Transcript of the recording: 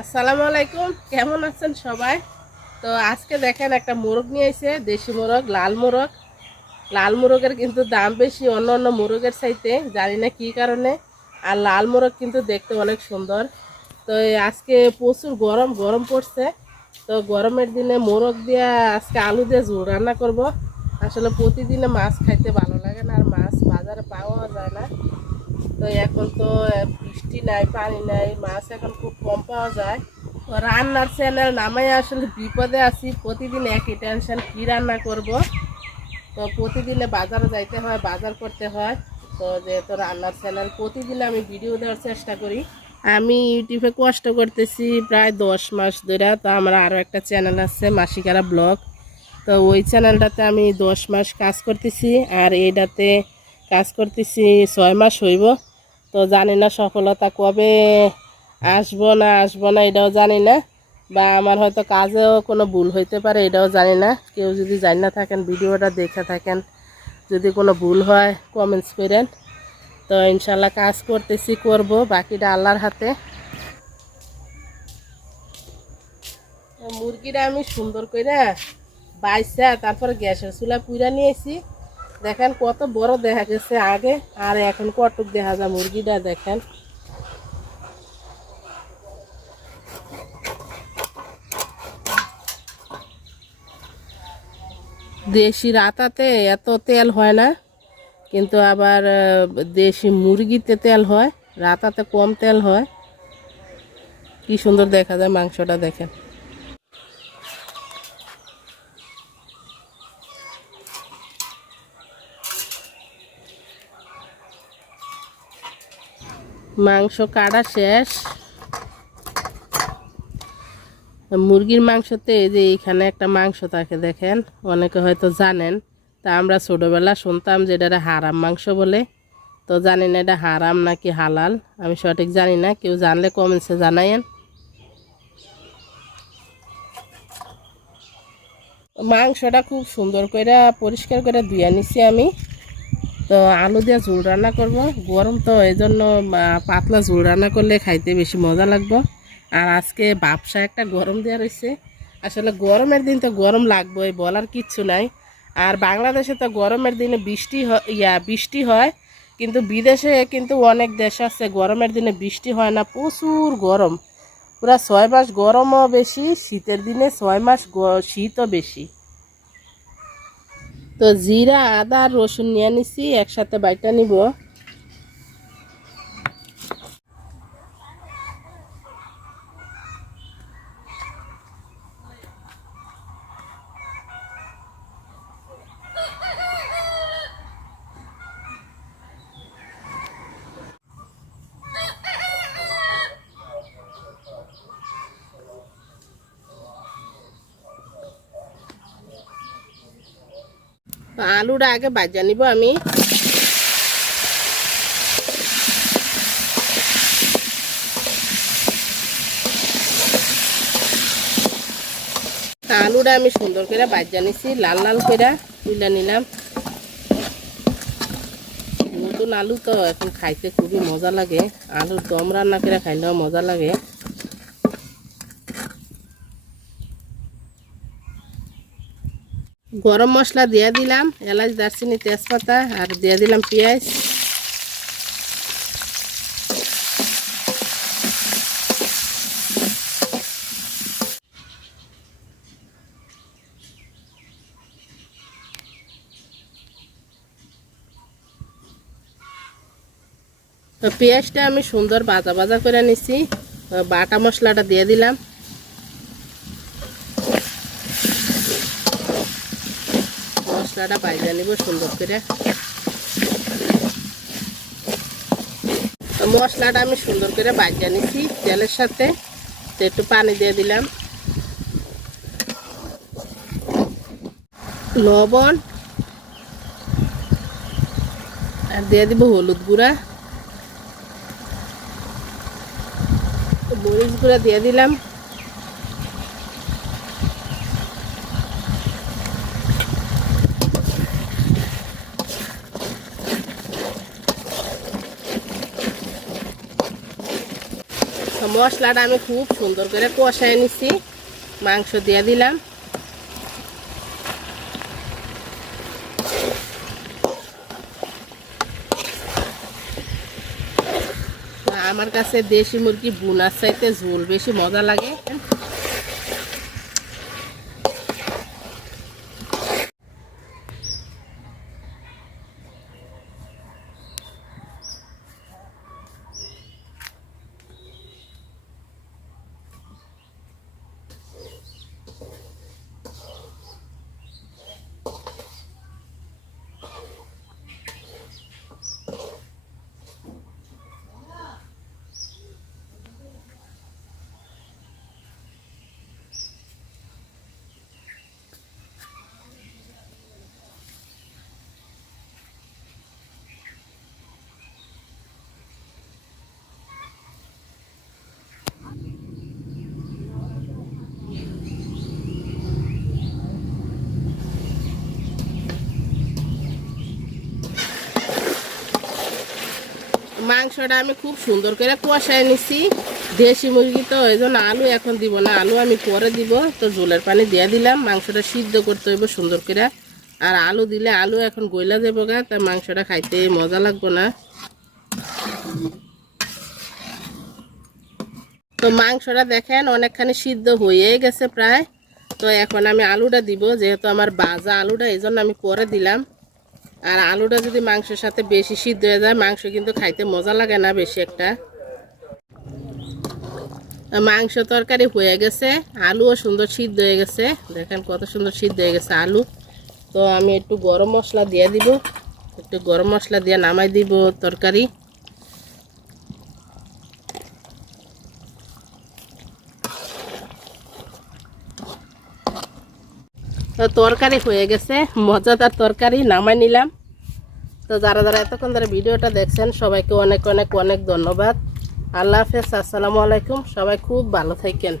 আসসালামু আলাইকুম। কেমন আছেন সবাই? তো আজকে দেখেন একটা মোরগ নিয়ে এসে দেশি মোরগ, লাল মোরগ। লাল মোরগের কিন্তু দাম বেশি, অন্য অন্য মোরগের চাইতে, জানি না কী কারণে। আর লাল মোরগ কিন্তু দেখতে অনেক সুন্দর। তো আজকে প্রচুর গরম গরম পড়ছে। তো গরমের দিনে মোরগ দিয়ে আজকে আলু দিয়ে ঝোল রান্না করব। আসলে প্রতিদিনে মাছ খাইতে ভালো লাগে না, আর মাছ বাজারে পাওয়া যায় না। তো এখন তো বৃষ্টি নাই, পানি নাই, মাছ এখন খুব কম পাওয়া যায়। তো রান্নার চ্যানেল নামাই আসলে বিপদে আছি, প্রতিদিন একই টেনশন কী রান্না করব? তো প্রতিদিনে বাজারে যাইতে হয়, বাজার করতে হয়। তো যেহেতু রান্নার চ্যানেল প্রতিদিন আমি ভিডিও দেওয়ার চেষ্টা করি। আমি ইউটিউবে কষ্ট করতেছি প্রায় দশ মাস ধরে, তো আমার আরও একটা চ্যানেল আছে, মাসিকারা ব্লগ। তো ওই চ্যানেলটাতে আমি দশ মাস কাজ করতেছি, আর এইটাতে কাজ করতেছি ছয় মাস হইব। তো জানি না সফলতা কবে আসব না আসব না, এটাও জানি না। বা আমার হয়তো কাজেও কোনো ভুল হইতে পারে, এটাও জানি না। কেউ যদি জানি না থাকেন, ভিডিওটা দেখে থাকেন, যদি কোনো ভুল হয় কমেন্টস করেন। তো ইনশাল্লাহ কাজ করতেছি, করব, বাকিটা আল্লাহর হাতে। মুরগিটা আমি সুন্দর করে বাইসা, তারপর গ্যাসের চুলা পুইরা নিয়েছি। দেখেন কত বড় দেখা গেছে আগে, আর এখন কটুক দেখা যায় মুরগিটা দেখেন। দেশি রাতাতে এত তেল হয় না, কিন্তু আবার দেশি মুরগিতে তেল হয়, রাতাতে কম তেল হয়। কি সুন্দর দেখা যায় মাংসটা দেখেন। মাংস কাটা শেষ। মুরগির মাংসতে এই যে এইখানে একটা মাংস থাকে, দেখেন, অনেকে হয়তো জানেন। তা আমরা ছোটোবেলা শুনতাম যে এটা হারাম মাংস বলে। তো জানি না এটা হারাম নাকি হালাল, আমি সঠিক জানি না, কেউ জানলে কমেন্টসে জানাইন মাংসটা খুব সুন্দর করে পরিষ্কার করে ধুয়ে নিছি আমি। তো আলু দিয়ে ঝোল রান্না করব। গরম তো এই জন্য পাতলা ঝোল রান্না করলে খাইতে বেশি মজা লাগবো। আর আজকে বাপসা একটা গরম দেওয়া রয়েছে আসলে গরমের দিন তো গরম লাগবেই, বলার কিচ্ছু নাই। আর বাংলাদেশে তো গরমের দিনে বৃষ্টি হয় ইয়া, বৃষ্টি হয়। কিন্তু বিদেশে কিন্তু অনেক দেশ আছে, গরমের দিনে বৃষ্টি হয় না, প্রচুর গরম। পুরা ছয় মাস গরমও বেশি, শীতের দিনে ছয় মাস শীতও বেশি। তো জিরা আদা রসুন নিয়ে নিছি একসাথে বাইটা নিব। আলুটা আগে বাজা নিব আমি। আলুটা আমি সুন্দর করে বাজা নিছি, লাল লাল করে তুলে নিলাম। নতুন আলু তো এখন খাইতে খুবই মজা লাগে। আলুর দম রান্না করে খাইলেও মজা লাগে। গরম মশলা দিয়ে দিলাম, এলাচ, দারচিনি, তেজপাতা, আর দিয়ে দিলাম পেঁয়াজ। তো পেঁয়াজটা আমি সুন্দর বাজা বাজা করে নিছি, বাটা মশলাটা দিয়ে দিলাম। মশলাটা বাইজা নিব সুন্দর করে। মশলাটা আমি সুন্দর করে বাইজা নিছি, তেলের সাথে। তো একটু পানি দিয়ে দিলাম। লবণ। আর দিয়ে দিব হলুদ গুঁড়া। মরিচ গুঁড়া দিয়ে দিলাম। মশলাটা আমি খুব সুন্দর করে কষায় নিছি। মাংস দিয়ে দিলাম। আমার কাছে দেশি মুরগি বোনার চাইতে ঝোল বেশি মজা লাগে। মাংসটা আমি খুব সুন্দর করে কষায় নিছি। দেশি মুরগি তো ওই জন্য আলু এখন দিব না। আলু আমি পরে দিব। তো জলের পানি দিয়ে দিলাম। মাংসটা সিদ্ধ করতে হইব সুন্দর করে। আর আলু দিলে আলু এখন গইলা যাব গা, তা মাংসটা খাইতে মজা লাগবো না। তো মাংসটা দেখেন, অনেকখানি সিদ্ধ হয়ে গেছে প্রায়। তো এখন আমি আলুটা দিব, যেহেতু আমার বাজা আলুটা, এই জন্য আমি পরে দিলাম। আর আলুটা যদি মাংসের সাথে বেশি সিদ্ধ হয়ে যায়, মাংস কিন্তু খাইতে মজা লাগে না বেশি একটা। মাংস তরকারি হয়ে গেছে, আলুও সুন্দর সিদ্ধ হয়ে গেছে। দেখেন কত সুন্দর সিদ্ধ হয়ে গেছে আলু। তো আমি একটু গরম মশলা দিয়ে দিব, একটু গরম মশলা দিয়ে নামাই দিব তরকারি। তো তরকারি হয়ে গেছে, মজাদার তরকারি নামাই নিলাম। তো যারা যারা এতক্ষণ ধরে ভিডিওটা দেখছেন, সবাইকে অনেক অনেক অনেক ধন্যবাদ। আল্লাহ হাফেজ, আসসালামু আলাইকুম, সবাই খুব ভালো থাকেন।